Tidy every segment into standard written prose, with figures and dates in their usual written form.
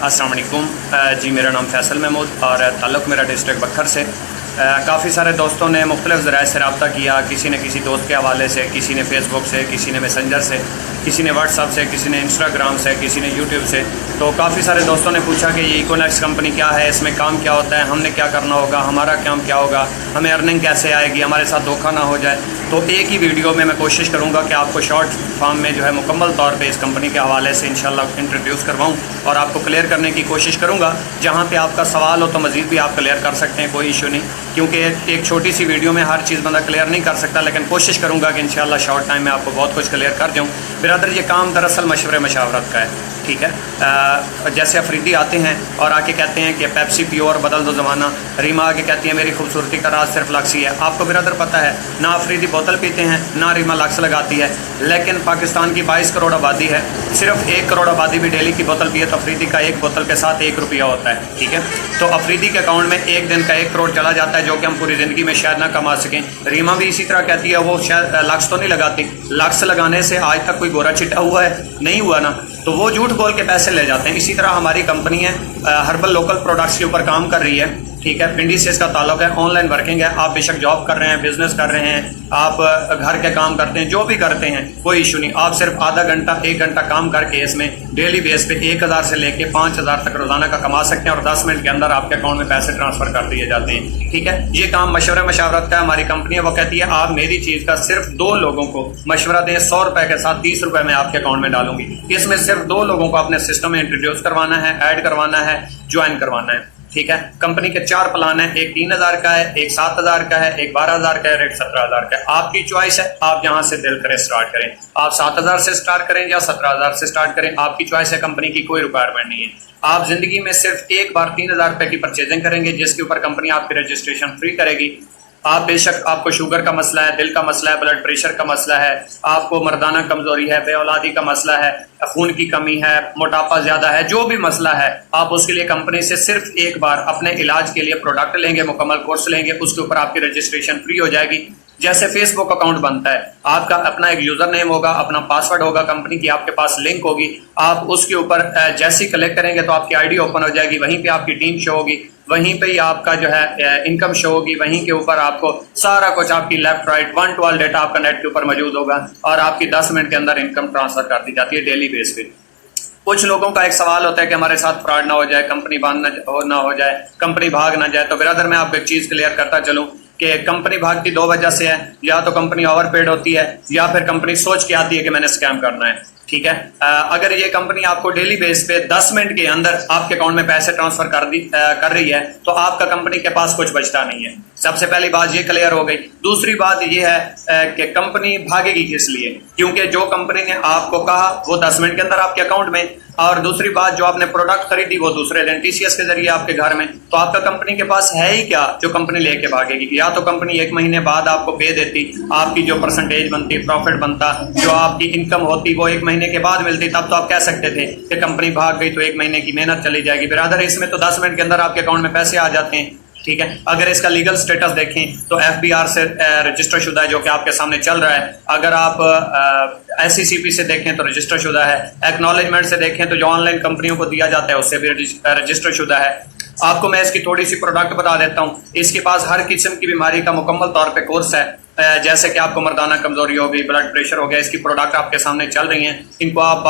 अस्सलाम वालेकुम। जी मेरा नाम फैसल महमूद और ताल्लुक़ मेरा डिस्ट्रिक्ट बखर से। काफ़ी सारे दोस्तों ने मुख्तलिफ़ ज़राए से रब्ता किया, किसी ने किसी दोस्त के हवाले से, किसी ने फ़ेसबुक से, किसी ने मैसेंजर से, किसी ने व्हाट्सअप से, किसी ने इंस्टाग्राम से, किसी ने यूट्यूब से। तो काफ़ी सारे दोस्तों ने पूछा कि ये इकोनेक्स कंपनी क्या है, इसमें काम क्या होता है, हमने क्या करना होगा, हमारा काम क्या होगा, हमें अर्निंग कैसे आएगी, हमारे साथ धोखा ना हो जाए। तो एक ही वीडियो में मैं कोशिश करूँगा कि आपको शॉर्ट फॉर्म में जो है मुकम्मल तौर पे इस कंपनी के हवाले से इंशाल्लाह इंट्रोड्यूस करवाऊँ और आपको क्लियर करने की कोशिश करूँगा। जहाँ पे आपका सवाल हो तो मज़ीद भी आप क्लियर कर सकते हैं, कोई इशू नहीं, क्योंकि एक छोटी सी वीडियो में हर चीज़ बंदा क्लियर नहीं कर सकता, लेकिन कोशिश करूँगा कि इंशाल्लाह शॉर्ट टाइम में आपको बहुत कुछ क्लियर कर दूँ। बिरादर, ये काम दरअसल मशवरे मशावरत का है, ठीक है। जैसे अफरीदी आते हैं और आके कहते हैं कि पेप्सी पियो और बदल दो ज़माना। रीमा आके कहती है मेरी खूबसूरती का राज सिर्फ लक्स ही है। आपको बिरादर पता है ना, अफरीदी बोतल पीते हैं ना रीमा लक्स लगाती है, लेकिन पाकिस्तान की 22 करोड़ आबादी है, सिर्फ 1 करोड़ आबादी भी डेली की बोतल पिए तो अफरीदी का एक बोतल के साथ 1 रुपया होता है, ठीक है। तो अफरीदी के अकाउंट में एक दिन का 1 करोड़ चला जाता है, जो कि हम पूरी ज़िंदगी में शायद ना कमा सकें। रीमा भी इसी तरह कहती है, वो शायद लक्स तो नहीं लगाती, लक्स लगाने से आज तक कोई गोरा चिट्टा हुआ है, नहीं हुआ ना, तो वो झूठ बोल के पैसे ले जाते हैं। इसी तरह हमारी कंपनी है, हर्बल लोकल प्रोडक्ट्स के ऊपर काम कर रही है, ठीक है। पिंडी से इसका ताल्लुक है, ऑनलाइन वर्किंग है। आप बेशक जॉब कर रहे हैं, बिजनेस कर रहे हैं, आप घर के काम करते हैं, जो भी करते हैं कोई इशू नहीं। आप सिर्फ आधा घंटा 1 घंटा काम करके इसमें डेली बेस पे 1000 से लेके 5000 तक रोजाना का कमा सकते हैं और 10 मिनट के अंदर आपके अकाउंट में पैसे ट्रांसफर कर दिए जाते हैं, ठीक है। ये काम मशवरा मशावरत का हमारी कंपनी है। वो कहती है आप मेरी चीज़ का सिर्फ 2 लोगों को मशवरा दें, 100 रुपए के साथ 30 रुपए में आपके अकाउंट में डालूंगी। इसमें सिर्फ 2 लोगों को अपने सिस्टम में इंट्रोड्यूस करवाना है, ऐड करवाना है, ज्वाइन करवाना है, ठीक है। कंपनी के 4 प्लान है, एक 3000 का है, एक 7000 का है, एक 12000 का है और एक 17000 का है। आपकी चॉइस है, आप जहां से दिल करे स्टार्ट करें। आप 7000 से स्टार्ट करें या 17000 से स्टार्ट करें, आपकी चॉइस है। कंपनी की कोई रिक्वायरमेंट नहीं है। आप जिंदगी में सिर्फ एक बार 3000 रुपए की परचेजिंग करेंगे, जिसके ऊपर कंपनी आपकी रजिस्ट्रेशन फ्री करेगी। आप बेशक आपको शुगर का मसला है, दिल का मसला है, ब्लड प्रेशर का मसला है, आपको मर्दाना कमजोरी है, बेऔलादी का मसला है, खून की कमी है, मोटापा ज्यादा है, जो भी मसला है, आप उसके लिए कंपनी से सिर्फ एक बार अपने इलाज के लिए प्रोडक्ट लेंगे, मुकम्मल कोर्स लेंगे, उसके ऊपर आपकी रजिस्ट्रेशन फ्री हो जाएगी। जैसे फेसबुक अकाउंट बनता है, आपका अपना एक यूजर नेम होगा, अपना पासवर्ड होगा, कंपनी की आपके पास लिंक होगी, आप उसके ऊपर जैसे ही कलेक्ट करेंगे तो आपकी आईडी ओपन हो जाएगी, वहीं पे आपकी टीम शो होगी, वहीं पे ही आपका जो है इनकम शो होगी, वहीं के ऊपर आपको सारा कुछ आपकी left right one two all data आपका नेट के ऊपर मौजूद होगा और आपकी 10 मिनट के अंदर इनकम ट्रांसफर कर दी जाती है डेली बेस पे। कुछ लोगों का एक सवाल होता है कि हमारे साथ फ्रॉड ना हो जाए, कंपनी बंद ना हो जाए, कंपनी भाग ना जाए। तो बिरादर, मैं आपको एक चीज क्लियर करता चलूं कि कंपनी भागती 2 वजह से है, या तो कंपनी ओवरपेड होती है या फिर कंपनी सोच के आती है कि मैंने स्कैम करना है, ठीक है। अगर ये कंपनी आपको डेली बेस पे 10 मिनट के अंदर आपके अकाउंट में पैसे ट्रांसफर कर रही है तो आपका कंपनी के पास कुछ बचता नहीं है। सबसे पहली बात ये क्लियर हो गई। दूसरी बात ये है कि कंपनी भागेगी किस लिए, क्योंकि जो कंपनी ने आपको कहा वो 10 मिनट के अंदर आपके अकाउंट में, और दूसरी बात जो आपने प्रोडक्ट खरीदी वो दूसरे दिन टीसीएस के जरिए आपके घर में, तो आपका कंपनी के पास है ही क्या जो कंपनी लेके भागेगी। या तो कंपनी 1 महीने बाद आपको पे देती, आपकी जो परसेंटेज बनती, प्रॉफिट बनता, जो आपकी इनकम होती वो 1 महीने के बाद मिलती, तब तो आप कह सकते थे कि कंपनी भाग गई तो 1 महीने की मेहनत चली जाएगी। बिरादर, इसमें तो 10 मिनट के अंदर आपके अकाउंट में पैसे आ जाते हैं, ठीक है। अगर इसका लीगल स्टेटस देखें तो FBR से रजिस्टर शुदा है, जो कि आपके सामने चल रहा है। अगर आप SCCP से देखें तो रजिस्टर शुदा है। एक्नॉलेजमेंट से देखें तो जो ऑनलाइन कंपनियों को दिया जाता है उससे भी रजिस्टर शुदा है। आपको मैं इसकी थोड़ी सी प्रोडक्ट बता देता हूँ। इसके पास हर किस्म की बीमारी का मुकम्मल तौर पे कोर्स है, जैसे कि आपको मर्दाना कमजोरी हो गई, ब्लड प्रेशर हो गया, इसकी प्रोडक्ट आपके सामने चल रही हैं। इनको आप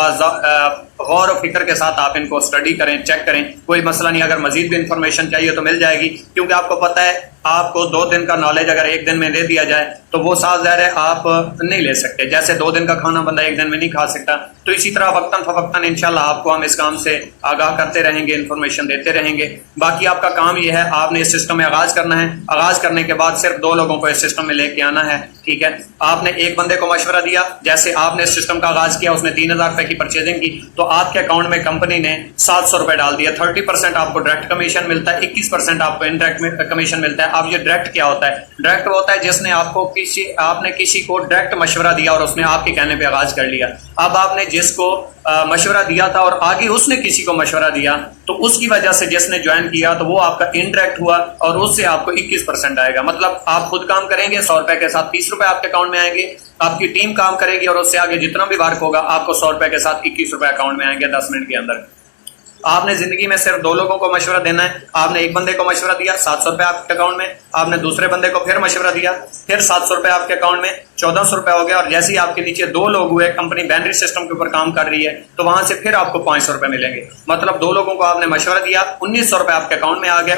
गौर और फिक्र के साथ आप इनको स्टडी करें, चेक करें, कोई मसला नहीं। अगर मजीद भी इंफॉर्मेशन चाहिए तो मिल जाएगी, क्योंकि आपको पता है आपको 2 दिन का नॉलेज अगर 1 दिन में दे दिया जाए तो वो साथ ज़ाहिर है आप नहीं ले सकते। जैसे 2 दिन का खाना बंदा 1 दिन में नहीं खा सकता, तो इसी तरह वक्तन फवक्तन इंशाल्लाह आपको हम इस काम से आगाह करते रहेंगे, इन्फॉर्मेशन देते रहेंगे। बाकी आपका काम ये है, आपने इस सिस्टम में आगाज करना है। आगाज करने के बाद सिर्फ 2 लोगों को इस सिस्टम में लेके आना है, ठीक है। आपने एक बंदे को मशवरा दिया, जैसे आपने इस सिस्टम का आगाज किया, उसने 3000 रुपए की परचेजिंग की, तो आपके अकाउंट में कंपनी ने 700 रुपए डाल दिया। 30% आपको डायरेक्ट कमीशन मिलता है, 21% आपको इनडायरेक्ट कमीशन मिलता है। अब ये डायरेक्ट क्या होता है? डायरेक्ट होता है जिसने आपने किसी को डायरेक्ट मशवरा दिया और उसने आपके कहने पे आगाज कर लिया। अब आपने जिसको मशवरा दिया था और आगे उसने किसी को मशवरा दिया, तो उसकी वजह से जिसने ज्वाइन किया तो वो आपका इनडायरेक्ट हुआ और उससे आपको 21% आएगा। मतलब आप खुद काम करेंगे 100 रुपए के साथ 30 रुपए आपके अकाउंट में आएंगे, आपकी टीम काम करेगी और उससे आगे जितना भी वर्क होगा आपको 100 रुपए के साथ 21 रुपए अकाउंट में आएंगे 10 मिनट के अंदर। آپ نے زندگی میں صرف 2 لوگوں کو مشورہ دینا ہے. آپ نے ایک بندے کو مشورہ دیا 700 روپے آپ کے اکاؤنٹ میں, آپ نے دوسرے بندے کو پھر مشورہ دیا, پھر 700 روپے آپ کے اکاؤنٹ میں, 1400 روپے ہو گیا. اور جیسے ہی آپ کے نیچے 2 لوگ ہوئے, کمپنی بینری سسٹم کے اوپر کام کر رہی ہے, تو وہاں سے پھر آپ کو 500 روپے ملیں گے. مطلب 2 لوگوں کو آپ نے مشورہ دیا, 1900 روپے آپ کے اکاؤنٹ میں آ گئے,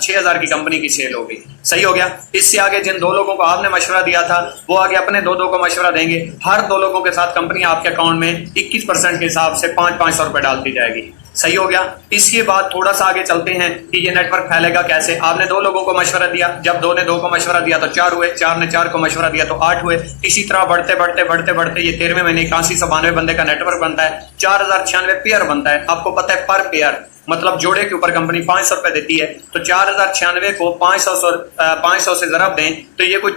6000 کی کمپنی کی سیل ہو گئی. صحیح ہو گیا. اس سے آگے جن 2 لوگوں کو آپ نے مشورہ دیا تھا وہ آگے اپنے 2 کو مشورہ دیں گے. ہر 2 لوگوں کے ساتھ کمپنی آپ کے اکاؤنٹ میں 21% کے حساب سے 500 روپے ڈالتی جائے گی. صحیح ہو گیا. اس کے بعد تھوڑا سا آگے چلتے ہیں کہ یہ نیٹ ورک پھیلے گا کیسے. آپ نے 2 لوگوں کو مشورہ دیا, جب 2 نے 2 کو مشورہ دیا تو 4 ہوئے, 4 نے 4 کو مشورہ دیا تو 8 ہوئے. اسی طرح بڑھتے بڑھتے بڑھتے بڑھتے یہ 13ویں مہینے 8192 بندے کا نیٹ ورک بنتا ہے, 4096 پیئر بنتا ہے. آپ کو پتہ ہے پر پیئر مطلب جوڑے کے اوپر کمپنی 500 روپے دیتی ہے, تو 4096 کو 500 سے ضرب دیں تو یہ کوئی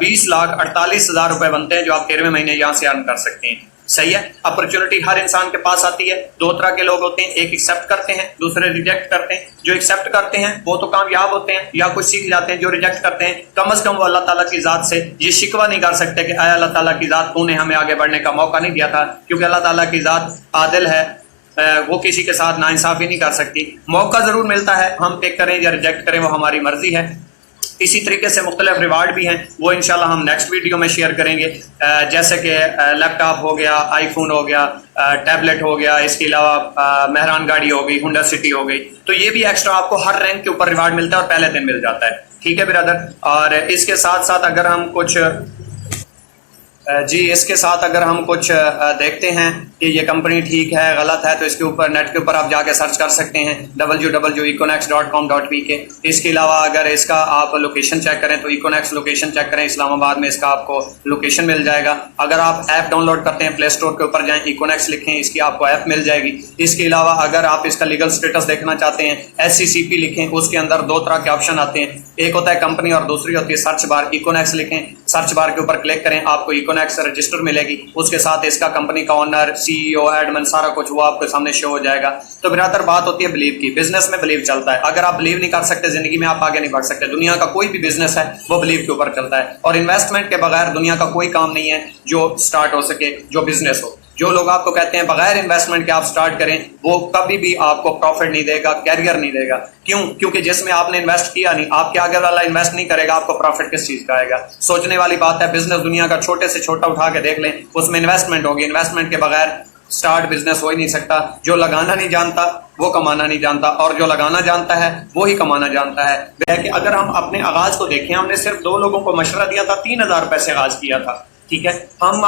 20,48,000 روپے بنتے ہیں جو آپ 13ویں مہینے یہاں سے ارن کر سکتے ہیں. صحیح ہے. اپرچونٹی ہر انسان کے پاس آتی ہے. 2 طرح کے لوگ ہوتے ہیں, ایک ایکسپٹ کرتے ہیں, دوسرے ریجیکٹ کرتے ہیں. جو ایکسپٹ کرتے ہیں وہ تو کامیاب ہوتے ہیں یا کچھ سیکھ جاتے ہیں. جو ریجیکٹ کرتے ہیں کم از کم وہ اللہ تعالیٰ کی ذات سے یہ شکوہ نہیں کر سکتے کہ اے اللہ تعالیٰ کی ذات تو نے ہمیں آگے بڑھنے کا موقع نہیں دیا تھا, کیونکہ اللہ تعالیٰ کی ذات عادل ہے, وہ کسی کے ساتھ ناانصافی نہیں کر سکتی. موقع ضرور ملتا ہے, ہم پک کریں یا ریجیکٹ کریں وہ ہماری مرضی ہے. اسی طریقے سے مختلف ریوارڈ بھی ہیں, وہ انشاءاللہ ہم نیکسٹ ویڈیو میں شیئر کریں گے. جیسے کہ لیپ ٹاپ ہو گیا, آئی فون ہو گیا, ٹیبلٹ ہو گیا, اس کے علاوہ مہران گاڑی ہو گئی, ہونڈا سٹی ہو گئی. تو یہ بھی ایکسٹرا آپ کو ہر رینک کے اوپر ریوارڈ ملتا ہے اور پہلے دن مل جاتا ہے. ٹھیک ہے برادر. اور اس کے ساتھ ساتھ اگر ہم کچھ دیکھتے ہیں کہ یہ کمپنی ٹھیک ہے غلط ہے, تو اس کے اوپر نیٹ کے اوپر آپ جا کے سرچ کر سکتے ہیں www.econex.com.pk. اس کے علاوہ اگر اس کا آپ لوکیشن چیک کریں تو ایکونیکس لوکیشن چیک کریں, اسلام آباد میں اس کا آپ کو لوکیشن مل جائے گا. اگر آپ ایپ ڈاؤن لوڈ کرتے ہیں پلے اسٹور کے اوپر جائیں, ایکونیکس لکھیں, اس کی آپ کو ایپ مل جائے گی. اس کے علاوہ اگر آپ اس کا لیگل سٹیٹس دیکھنا چاہتے ہیں SCCP لکھیں, اس کے اندر 2 طرح کے آپشن آتے ہیں, ایک ہوتا ہے کمپنی اور دوسری ہوتی ہے سرچ بار. ایکونیکس لکھیں, سرچ بار کے اوپر کلک کریں, آپ کو ایکونیکس رجسٹر ملے گی, اس کے ساتھ اس کا کمپنی کا اونر, CEO, ایڈمن, سارا کچھ وہ آپ کے سامنے شو ہو جائے گا. تو برادر بات ہوتی ہے بلیو کی. بزنس میں بلیو چلتا ہے. اگر آپ بلیو نہیں کر سکتے زندگی میں آپ آگے نہیں بڑھ سکتے. دنیا کا کوئی بھی بزنس ہے وہ بلیو کے اوپر چلتا ہے, اور انویسٹمنٹ کے بغیر دنیا کا کوئی کام نہیں ہے جو سٹارٹ ہو سکے, جو بزنس ہو. جو لوگ آپ کو کہتے ہیں بغیر انویسٹمنٹ کے آپ سٹارٹ کریں, وہ کبھی بھی آپ کو پروفٹ نہیں دے گا, کیریئر نہیں دے گا. کیوں؟ کیونکہ جس میں آپ نے انویسٹ کیا نہیں, آپ کے آگے والا انویسٹ نہیں کرے گا, آپ کو پروفٹ کس چیز کا آئے گا؟ سوچنے والی بات ہے. بزنس دنیا کا چھوٹے سے چھوٹا اٹھا کے دیکھ لیں, اس میں انویسٹمنٹ ہوگی. انویسٹمنٹ کے بغیر سٹارٹ بزنس ہو ہی نہیں سکتا. جو لگانا نہیں جانتا وہ کمانا نہیں جانتا, اور جو لگانا جانتا ہے وہی کمانا جانتا ہے. کہ اگر ہم اپنے آغاز کو دیکھیں, ہم نے صرف 2 لوگوں کو مشورہ دیا تھا, 3000 روپے سے آغاز کیا تھا. ٹھیک ہے. ہم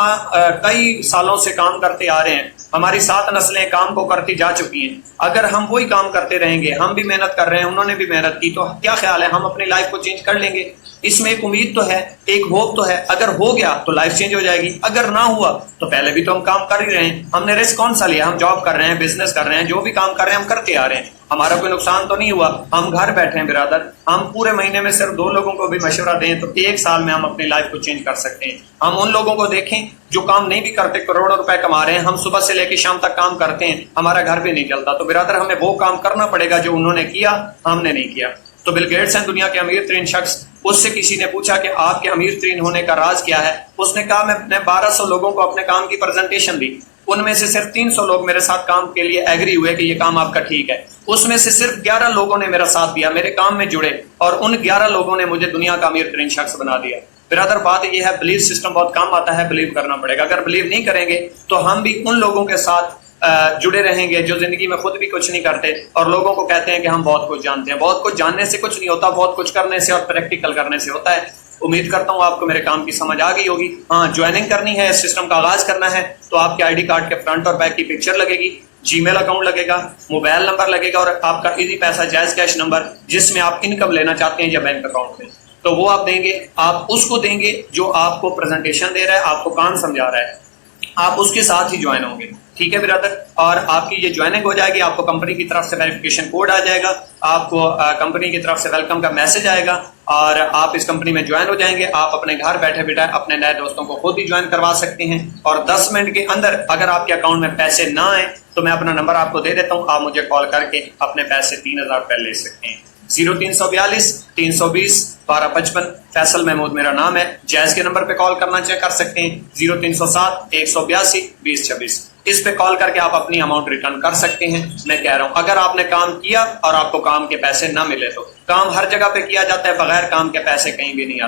کئی سالوں سے کام کرتے آ رہے ہیں, ہماری 7 نسلیں کام کو کرتی جا چکی ہیں. اگر ہم وہی کام کرتے رہیں گے, ہم بھی محنت کر رہے ہیں, انہوں نے بھی محنت کی, تو کیا خیال ہے ہم اپنی لائف کو چینج کر لیں گے؟ اس میں ایک امید تو ہے, ایک ہوپ تو ہے. اگر ہو گیا تو لائف چینج ہو جائے گی, اگر نہ ہوا تو پہلے بھی تو ہم کام کر ہی رہے ہیں. ہم نے رسک کون سا لیا؟ ہم جاب کر رہے ہیں, بزنس کر رہے ہیں, جو بھی کام کر رہے ہیں ہم کرتے آ رہے ہیں. ہمارا کوئی نقصان تو نہیں ہوا. ہم گھر بیٹھے ہیں برادر. ہم پورے مہینے میں صرف 2 لوگوں کو بھی مشورہ دیں تو 1 سال میں ہم اپنی لائف کو چینج کر سکتے ہیں. ہم ان لوگوں کو دیکھیں جو کام نہیں بھی کرتے, کروڑوں روپے کما رہے ہیں. ہم صبح سے لے کے شام تک کام کرتے ہیں, ہمارا گھر بھی نہیں چلتا. تو برادر ہمیں وہ کام کرنا پڑے گا جو انہوں نے کیا, ہم نے نہیں کیا. تو بل گیٹس ہیں دنیا کے امیر ترین شخص. اس سے کسی نے پوچھا کہ آپ کے امیر ترین ہونے کا راز کیا ہے؟ اس نے کہا میں نے 1200 لوگوں کو اپنے کام کی پریزنٹیشن دی, ان میں سے صرف 300 لوگ میرے ساتھ کام کے لیے ایگری ہوئے کہ یہ کام آپ کا ٹھیک ہے. اس میں سے صرف 11 لوگوں نے میرا ساتھ دیا, میرے کام میں جڑے, اور ان 11 لوگوں نے مجھے دنیا کا امیر ترین شخص بنا دیا. برادر بات یہ ہے, بلیف سسٹم بہت کام آتا ہے, بلیو کرنا پڑے گا. اگر بلیو نہیں کریں گے تو ہم بھی ان لوگوں کے ساتھ جڑے رہیں گے جو زندگی میں خود بھی کچھ نہیں کرتے اور لوگوں کو کہتے ہیں کہ ہم بہت کچھ جانتے ہیں. بہت کچھ جاننے سے کچھ نہیں ہوتا, بہت کچھ کرنے سے اور پریکٹیکل کرنے سے ہوتا ہے. امید کرتا ہوں آپ کو میرے کام کی سمجھ آ گئی ہوگی. ہاں, جوائننگ کرنی ہے, اس سسٹم کا آغاز کرنا ہے, تو آپ کے ID کارڈ کے فرنٹ اور بیک کی پکچر لگے گی, جی میل اکاؤنٹ لگے گا, موبائل نمبر لگے گا, اور آپ کا ایزی پیسہ جائز کیش نمبر جس میں آپ انکم لینا چاہتے ہیں یا بینک اکاؤنٹ میں, تو وہ آپ دیں گے. آپ اس کو دیں گے جو آپ کو پریزنٹیشن دے رہا ہے, آپ کو کام سمجھا رہا ہے, آپ اس کے ساتھ ہی جوائن ہوں گے. ٹھیک ہے برادر. اور آپ کی یہ جوائننگ ہو جائے گی, آپ کو کمپنی کی طرف سے ویریفیکیشن کوڈ آ جائے گا, آپ کو کمپنی کی طرف سے ویلکم کا میسج آئے گا, اور آپ اس کمپنی میں جوائن ہو جائیں گے. آپ اپنے گھر بیٹھے بیٹھے اپنے نئے دوستوں کو خود ہی جوائن کروا سکتے ہیں, اور 10 منٹ کے اندر اگر آپ کے اکاؤنٹ میں پیسے نہ آئیں تو میں اپنا نمبر آپ کو دے دیتا ہوں, آپ مجھے کال کر کے اپنے پیسے 3000 روپے لے سکتے ہیں. 0342 320 1255. فیصل محمود میرا نام ہے. جائز کے نمبر پہ کال کرنا کر سکتے ہیں 0307 182 2026. اس پہ کال کر کے آپ اپنی اماؤنٹ ریٹرن کر سکتے ہیں. میں کہہ رہا ہوں اگر آپ نے کام کیا اور آپ کو کام کے پیسے نہ ملے تو کام ہر جگہ پہ کیا جاتا ہے، بغیر کام کے پیسے کہیں بھی نہیں آتے.